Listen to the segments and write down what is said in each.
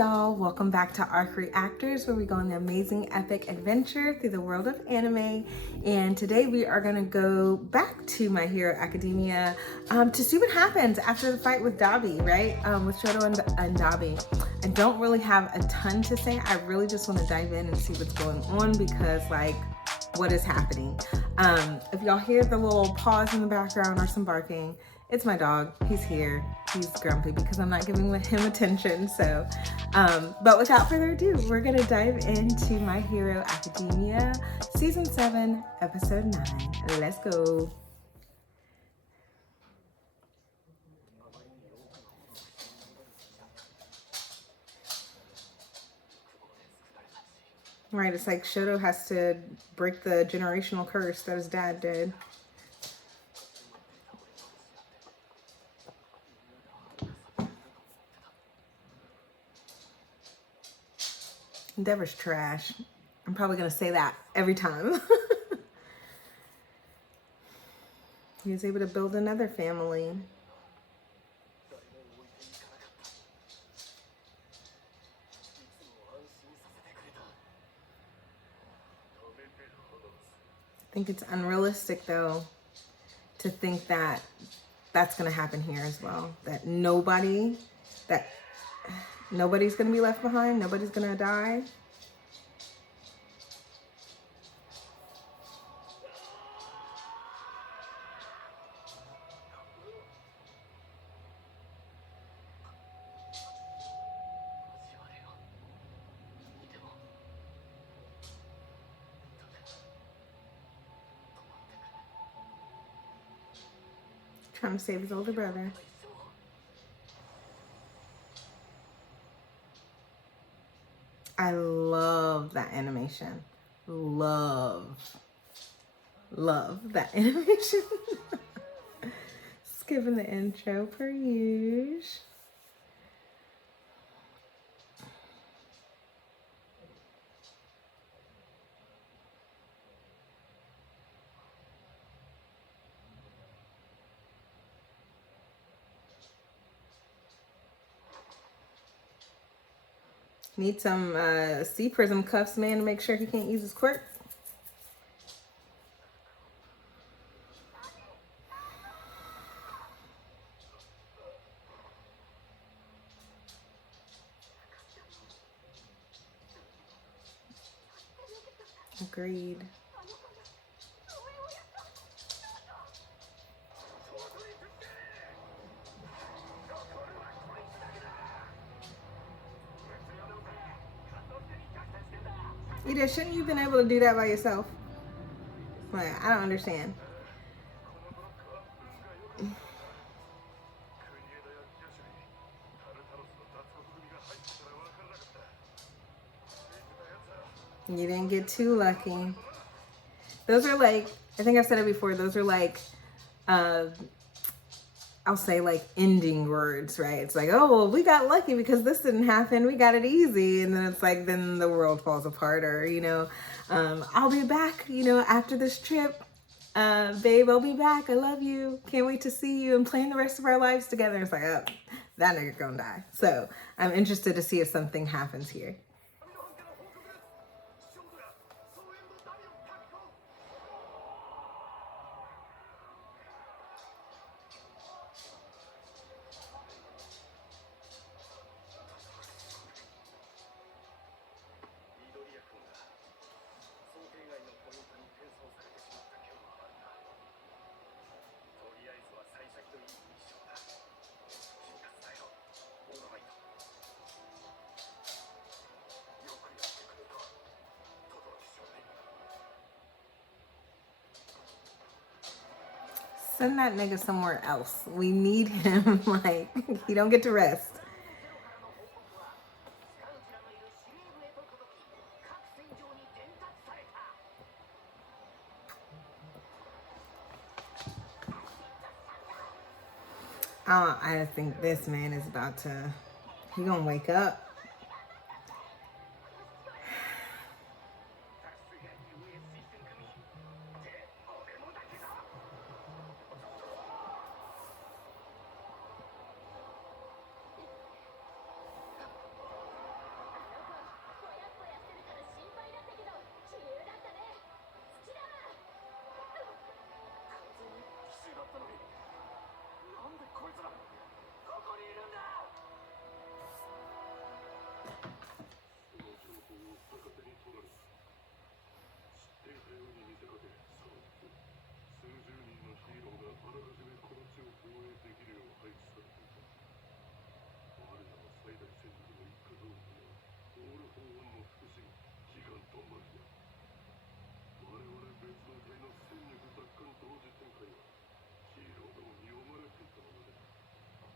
y'all, welcome back to ARC Reactors, where we go on the amazing epic adventure through the world of anime. And today we are going to go back to My Hero Academia to see what happens after the fight with Dabi, right? With Shoto and Dabi. I don't really have a ton to say. I really just want to dive in and see what's going on because, like, what is happening? If y'all hear the little pause in the background or some barking, it's my dog. He's here. He's grumpy because I'm not giving him attention. So, but without further ado, we're gonna dive into My Hero Academia, Season 7, Episode 9. Let's go. Right, it's like Shoto has to break the generational curse that his dad did. Endeavor's trash. I'm probably gonna say that every time. He was able to build another family. I think it's unrealistic, though, to think that that's going to happen here as well. That nobody's going to be left behind. Nobody's going to die. Trying to save his older brother. I love that animation. Love that animation. Skipping the intro per usual. Need some C prism cuffs, man, to make sure he can't use his quirk. Agreed. Ida, shouldn't you have been able to do that by yourself? Like, I don't understand. You didn't get too lucky. Those are like, I think I've said it before, those are like, I'll say like ending words, right? It's like, oh, well, we got lucky because this didn't happen. We got it easy. And then it's like, then the world falls apart, or, you know, I'll be back, you know, after this trip. Babe, I'll be back. I love you. Can't wait to see you and plan the rest of our lives together. It's like, oh, that nigga gonna die. So I'm interested to see if something happens here. Send that nigga somewhere else. We need him. Like, he don't get to rest. I think this man is about to, he gonna wake up.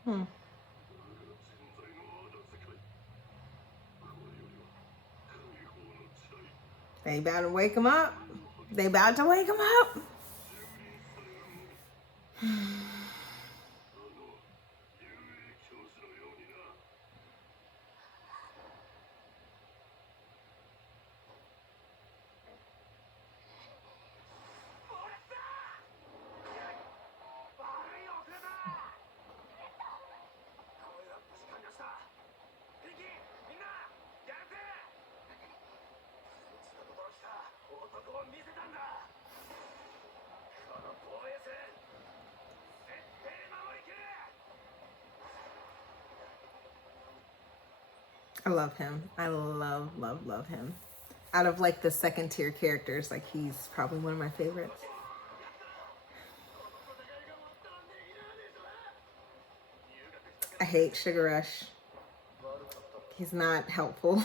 Hmm. They about to wake him up. They about to wake him up. I love him. I love him. Out of like the second tier characters, like he's probably one of my favorites. I hate Sugar Rush. He's not helpful.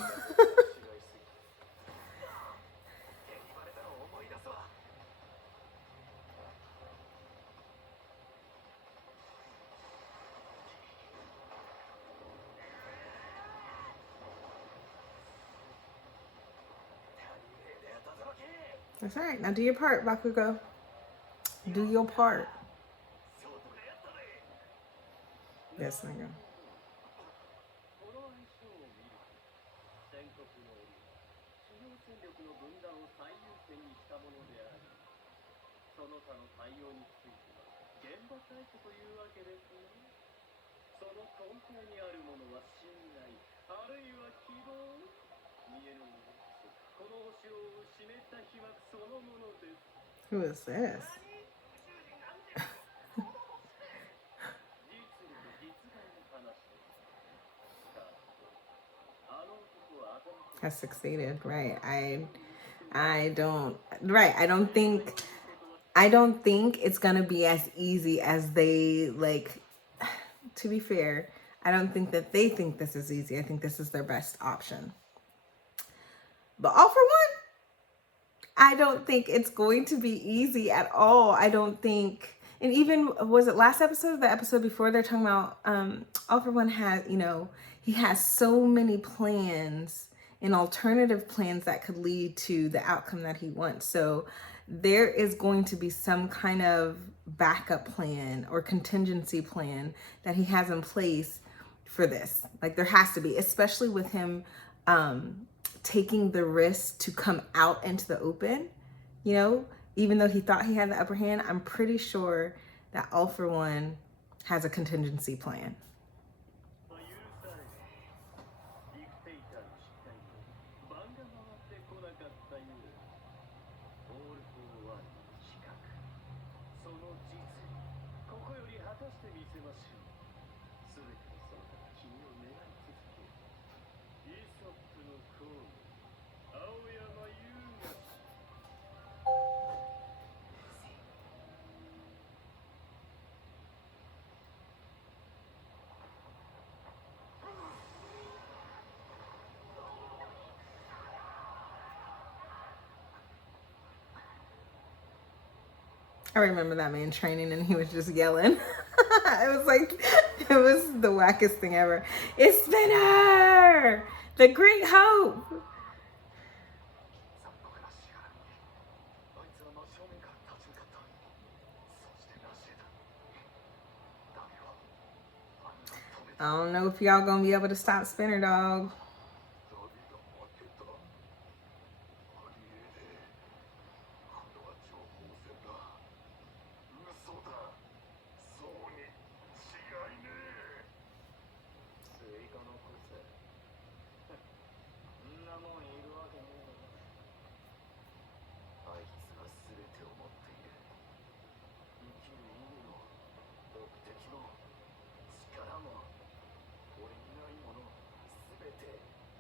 That's all right. Now do your part, Bakugo. Do your part. Yes, nigga. Who is this? Has succeeded, right? I don't, right? I don't think it's gonna be as easy as they like. To be fair, I don't think that they think this is easy. I think this is their best option. But all for one, I don't think it's going to be easy at all. I don't think, and even was it last episode, the episode before, they're talking about all for one has, you know, he has so many plans and alternative plans that could lead to the outcome that he wants. So there is going to be some kind of backup plan or contingency plan that he has in place for this. Like there has to be, especially with him taking the risk to come out into the open, you know, even though he thought he had the upper hand. I'm pretty sure that All for One has a contingency plan. I remember that man training and he was just yelling. It was the wackest thing ever. It's Spinner! The Great Hope! I don't know if y'all gonna be able to stop Spinner, dog.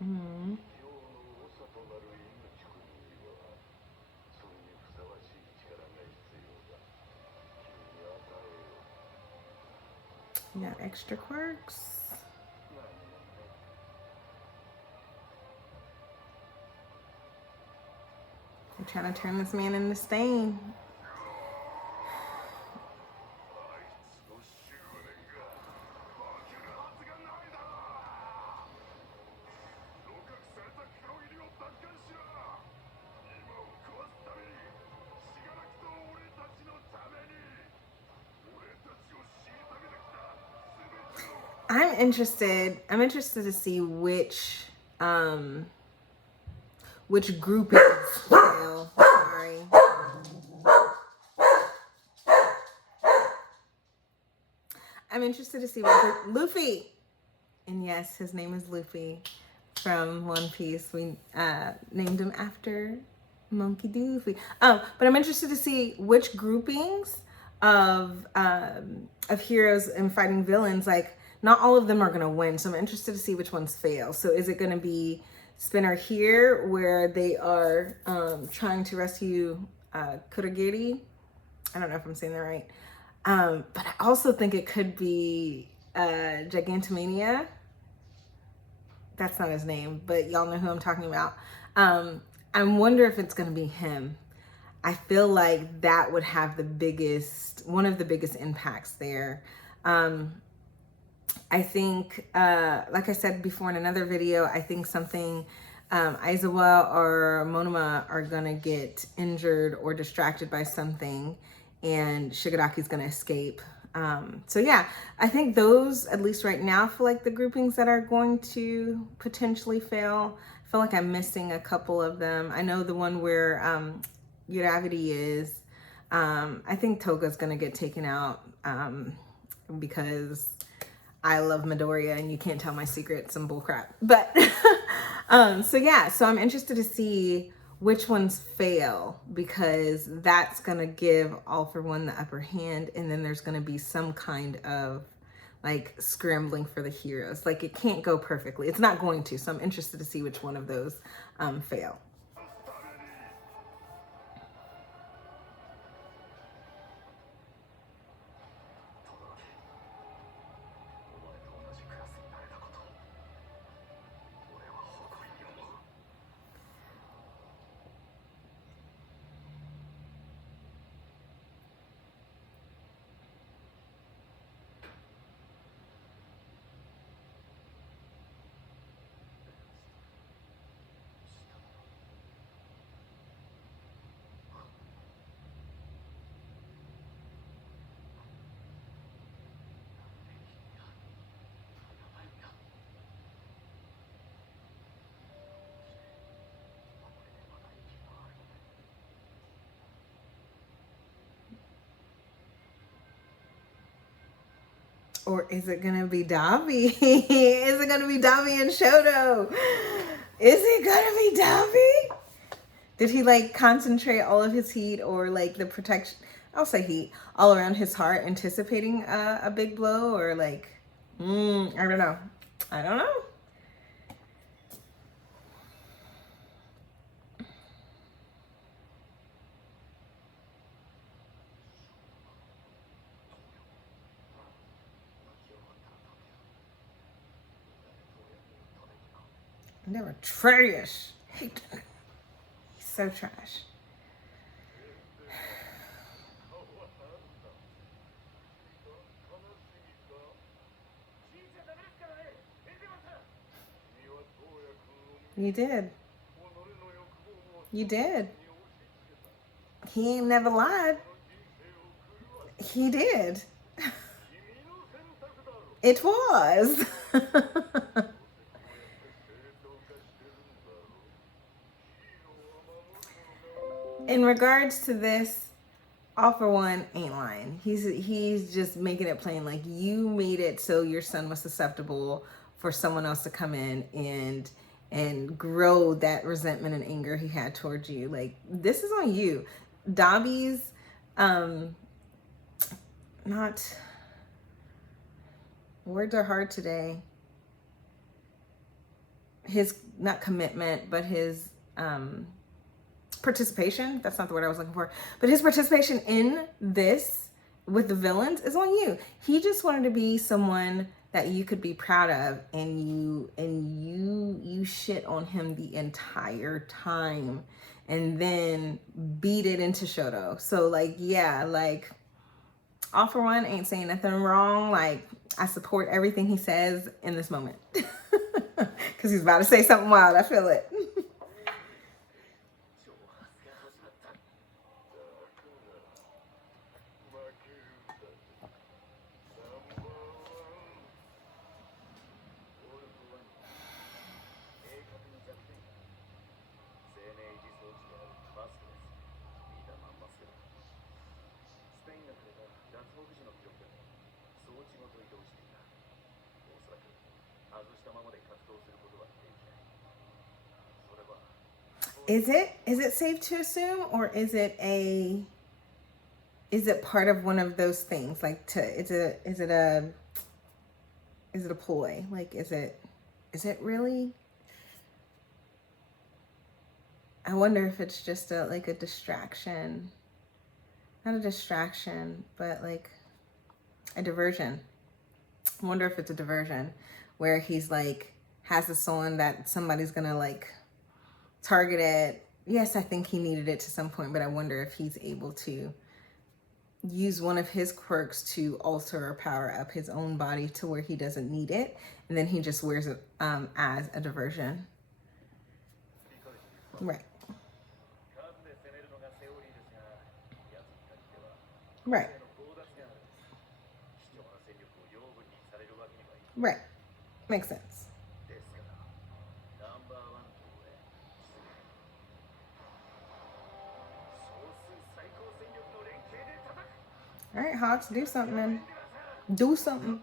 Mm-hmm. You got extra quirks. I'm trying to turn this man into stain. I'm interested to see which groupings fail. Sorry. I'm interested to see what Luffy. And yes, his name is Luffy from One Piece. We named him after Monkey D. Luffy. But I'm interested to see which groupings of heroes and fighting villains, like not all of them are gonna win. So I'm interested to see which ones fail. So is it gonna be Spinner here, where they are trying to rescue Kurogiri? I don't know if I'm saying that right. But I also think it could be Gigantomania. That's not his name, but y'all know who I'm talking about. I wonder if it's going to be him. I feel like that would have one of the biggest impacts there. I think, like I said before in another video, I think something Aizawa or Monoma are gonna get injured or distracted by something, and Shigaraki's gonna escape. So yeah, I think those, at least right now, feel like the groupings that are going to potentially fail. I feel like I'm missing a couple of them. I know the one where Uravity is. I think Toga's gonna get taken out because I love Midoriya and you can't tell my secret, some bullcrap. But so yeah, so I'm interested to see which ones fail, because that's gonna give All for One the upper hand, and then there's gonna be some kind of like scrambling for the heroes. Like it can't go perfectly. It's not going to. So I'm interested to see which one of those fail. Or is it gonna be Dabi? Is it gonna be Dabi and Shoto? Is it gonna be Dabi? Did he like concentrate all of his heat, or like the protection, I'll say heat, all around his heart, anticipating a big blow? Or like, I don't know. I don't know. They were trash. He's so trash. You did. You did. He ain't never lied. He did. It was. In regards to this, All for One ain't lying. He's just making it plain, like, you made it so your son was susceptible for someone else to come in and grow that resentment and anger he had towards you. Like, this is on you. Dabi's not, words are hard today. His, not commitment, but his participation, that's not the word I was looking for, but his participation in this with the villains is on you. He just wanted to be someone that you could be proud of, and you shit on him the entire time and then beat it into Shoto. So like, yeah, like, All for One ain't saying nothing wrong. Like, I support everything he says in this moment. Because he's about to say something wild. I feel it. Is it safe to assume, or is it part of one of those things? Like, is it a ploy? Like, is it really? I wonder if it's just like a distraction. Not a distraction, but like a diversion. I wonder if it's a diversion where he's like has this on that somebody's gonna like target it. Yes, I think he needed it to some point, but I wonder if he's able to use one of his quirks to alter or power up his own body to where he doesn't need it, and then he just wears it as a diversion. Right. Right. Right. Makes sense. All right, Hawks, do something, man. Do something.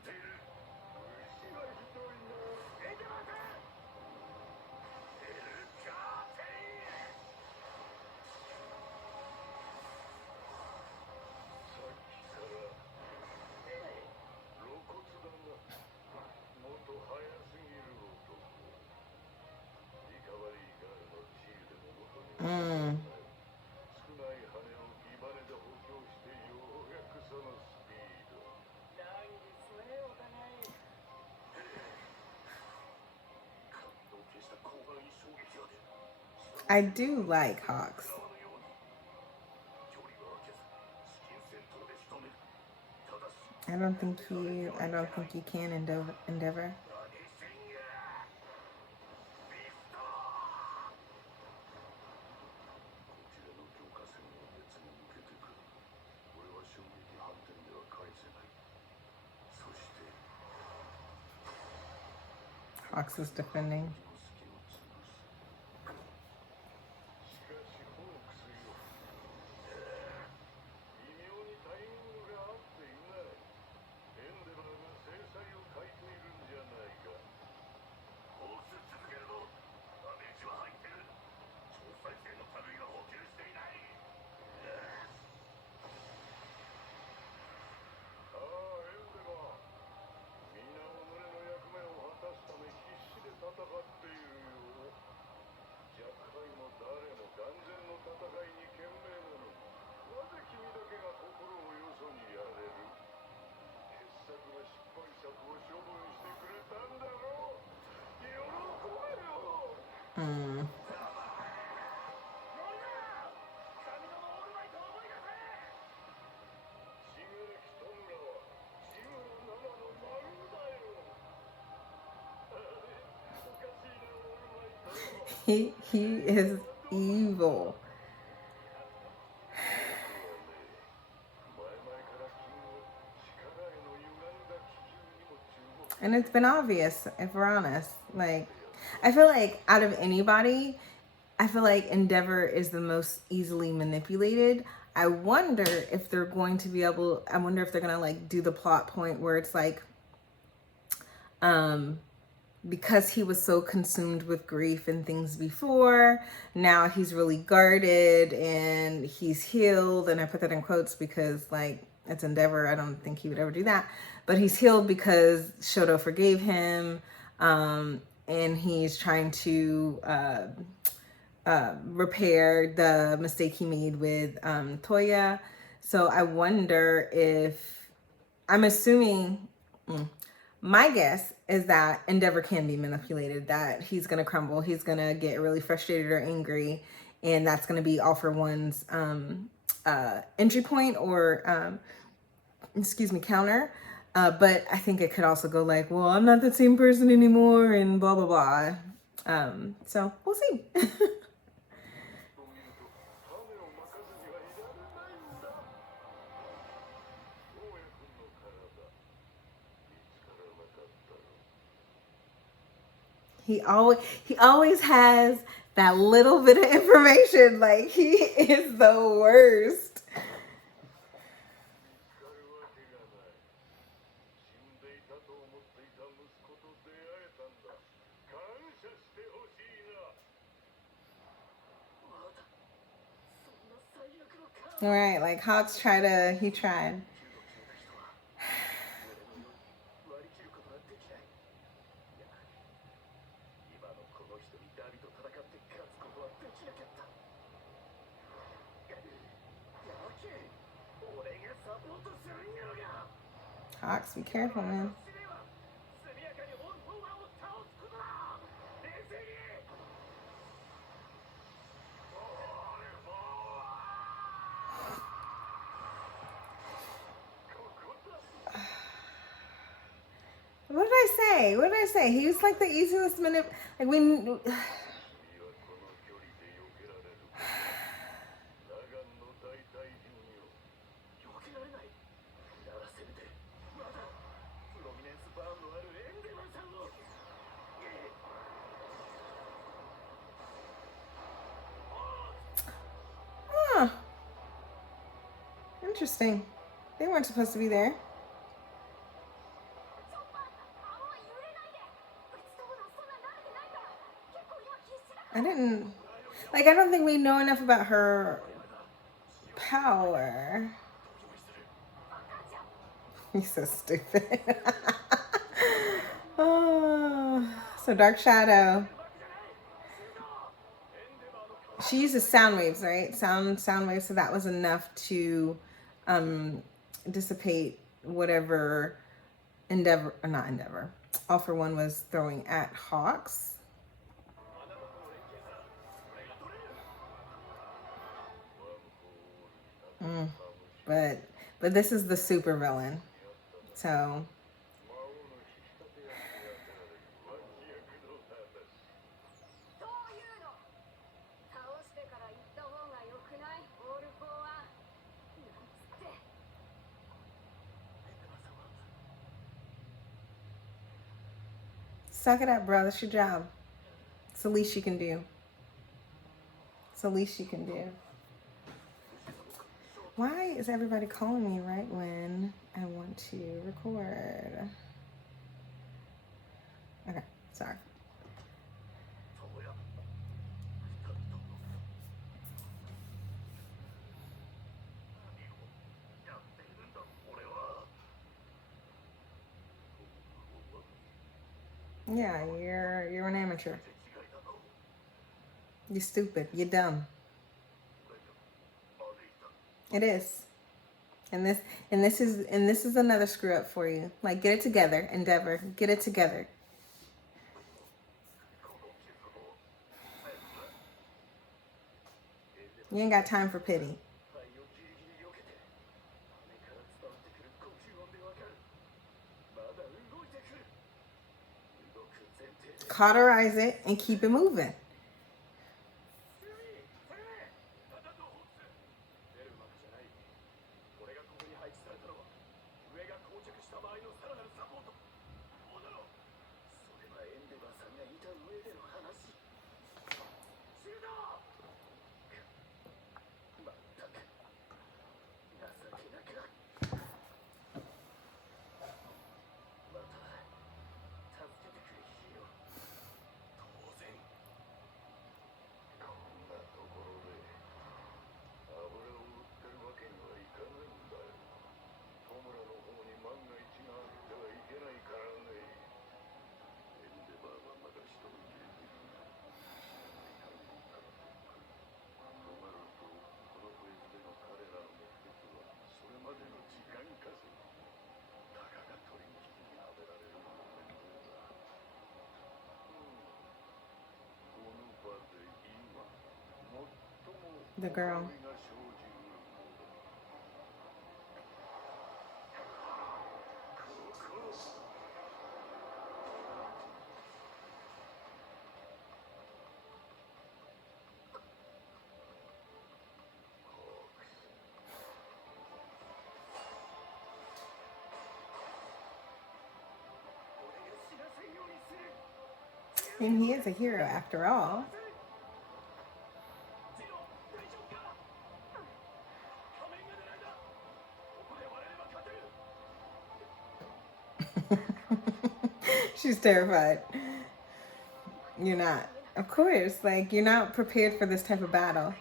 Mm. I do like Hawks. I don't think you can endeavor. Hawks is defending. Mm. He is evil. And it's been obvious, if we're honest. Like, I feel like out of anybody, I feel like Endeavor is the most easily manipulated. I wonder if they're going to be able, I wonder if they're going to like do the plot point where it's like, because he was so consumed with grief and things before, now he's really guarded and he's healed. And I put that in quotes because like it's Endeavor. I don't think he would ever do that, but he's healed because Shoto forgave him. And he's trying to repair the mistake he made with Toya. So I wonder if, I'm assuming, my guess is that Endeavor can be manipulated, that he's going to crumble, he's going to get really frustrated or angry, and that's going to be All for One's entry point or, counter. But I think it could also go like, well, I'm not the same person anymore and blah, blah, blah. So we'll see. He always has that little bit of information. Like, he is the worst. Right, like Hawks he tried. Hawks, be careful, man. What did I say? What did I say? He was like the easiest minute. Like we. Huh. Interesting. They weren't supposed to be there. I didn't. Like, I don't think we know enough about her power. He's so stupid. Oh, so Dark Shadow. She uses sound waves, right? Sound waves. So that was enough to dissipate whatever Endeavor, or not Endeavor, All for One was throwing at Hawks. But this is the super villain. So suck it up, bro. That's your job. It's the least you can do. It's the least you can do. Why is everybody calling me right when I want to record? Okay, sorry. Yeah, you're an amateur. You're stupid. You're dumb. It is. And this is another screw up for you. Like, get it together, Endeavor. Get it together. You ain't got time for pity. Cauterize it and keep it moving. The girl. And he is a hero after all. She's terrified. You're not. Of course, like, you're not prepared for this type of battle.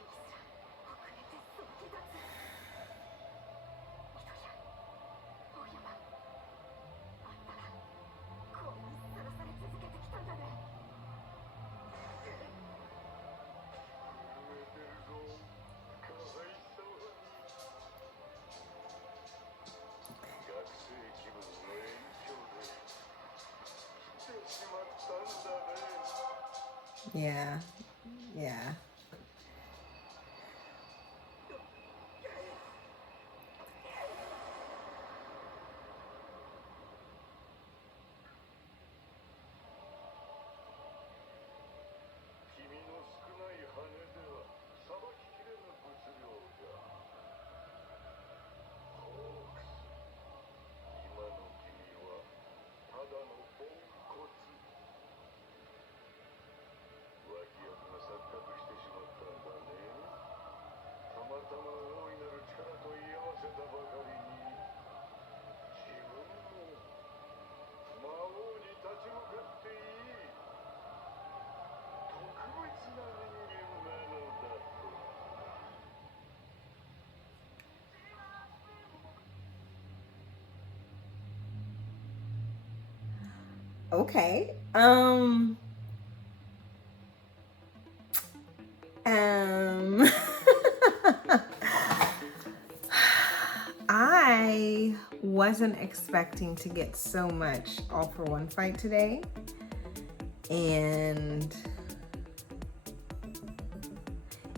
Yeah. Yeah. Okay. I wasn't expecting to get so much all for one fight today. And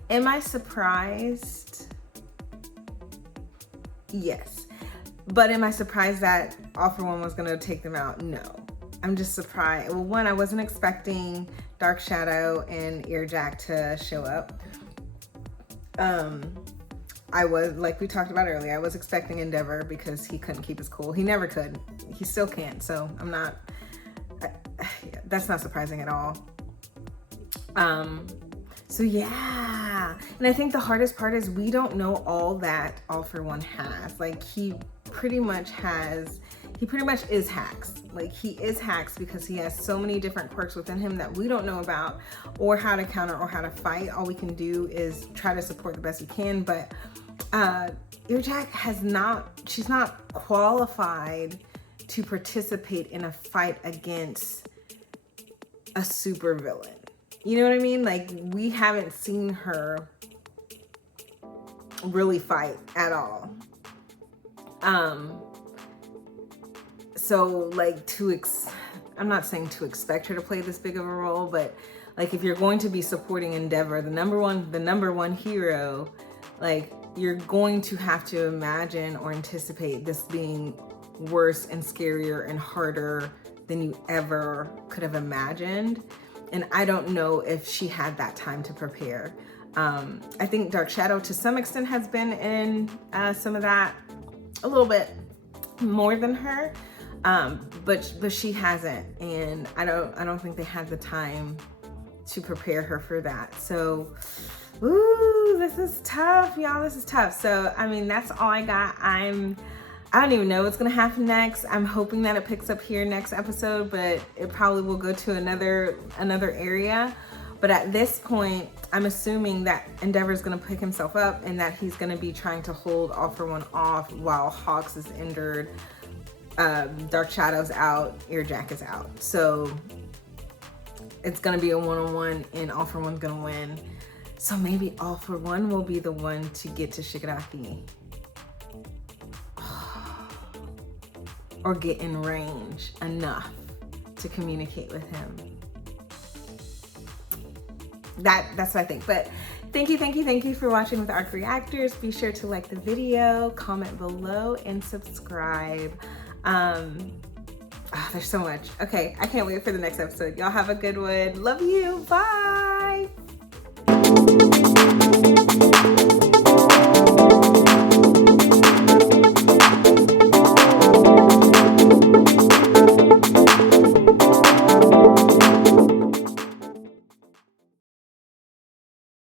am I surprised? Yes. But am I surprised that All for One was going to take them out? No. I'm just surprised. Well, one, I wasn't expecting Dark Shadow and Earjack to show up. I was, like we talked about earlier, I was expecting Endeavor because he couldn't keep his cool. He never could. He still can't. So I'm not, that's not surprising at all. So yeah. And I think the hardest part is we don't know all that All for One has. Like he pretty much is Hacks. Like he is Hacks because he has so many different quirks within him that we don't know about or how to counter or how to fight. All we can do is try to support the best we can. But Earjack she's not qualified to participate in a fight against a super villain. You know what I mean? Like we haven't seen her really fight at all. So like I'm not saying to expect her to play this big of a role, but like if you're going to be supporting Endeavor, the number one hero, like you're going to have to imagine or anticipate this being worse and scarier and harder than you ever could have imagined. And I don't know if she had that time to prepare. I think Dark Shadow to some extent has been in some of that a little bit more than her, but she hasn't, and I don't think they had the time to prepare her for that. So, ooh, this is tough, y'all. This is tough. So, I mean, that's all I got. I don't even know what's gonna happen next. I'm hoping that it picks up here next episode, but it probably will go to another area. But at this point, I'm assuming that Endeavor's gonna pick himself up and that he's gonna be trying to hold All for One off while Hawks is injured, Dark Shadow's out, Earjack is out. So it's gonna be a one-on-one and All for One's gonna win. So maybe All for One will be the one to get to Shigaraki. Or get in range enough to communicate with him. That's what I think. But thank you for watching with ARC Reactors. Be sure to like the video, comment below, and subscribe. There's so much. Okay, I can't wait for the next episode. Y'all have a good one. Love you. Bye.